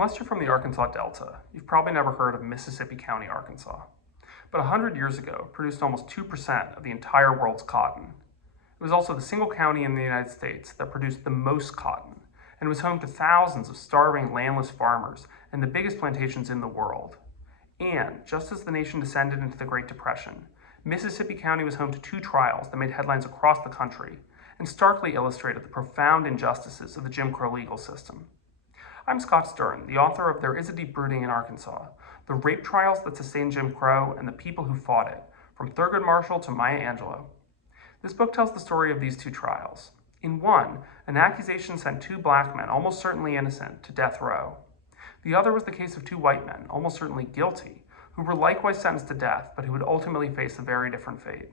Unless you're from the Arkansas Delta, you've probably never heard of Mississippi County, Arkansas. But 100 years ago, it produced almost 2% of the entire world's cotton. It was also the single county in the United States that produced the most cotton, and was home to thousands of starving landless farmers and the biggest plantations in the world. And, just as the nation descended into the Great Depression, Mississippi County was home to two trials that made headlines across the country and starkly illustrated the profound injustices of the Jim Crow legal system. I'm Scott Stern, the author of There Is a Deep Brooding in Arkansas, the rape trials that sustained Jim Crow and the people who fought it, from Thurgood Marshall to Maya Angelou. This book tells the story of these two trials. In one, an accusation sent two black men, almost certainly innocent, to death row. The other was the case of two white men, almost certainly guilty, who were likewise sentenced to death, but who would ultimately face a very different fate.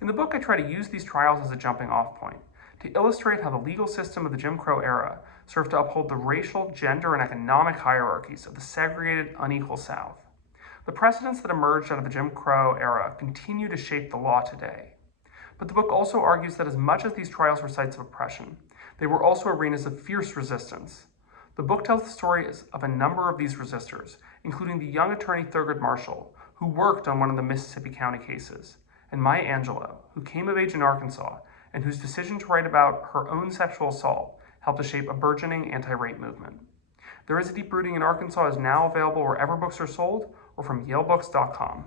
In the book, I try to use these trials as a jumping-off point, to illustrate how the legal system of the Jim Crow era served to uphold the racial, gender, and economic hierarchies of the segregated, unequal South. The precedents that emerged out of the Jim Crow era continue to shape the law today. But the book also argues that as much as these trials were sites of oppression, they were also arenas of fierce resistance. The book tells the stories of a number of these resistors, including the young attorney Thurgood Marshall, who worked on one of the Mississippi County cases, and Maya Angelou, who came of age in Arkansas and whose decision to write about her own sexual assault helped to shape a burgeoning anti-rape movement. There Is a Deep Brooding in Arkansas is now available wherever books are sold or from yalebooks.com.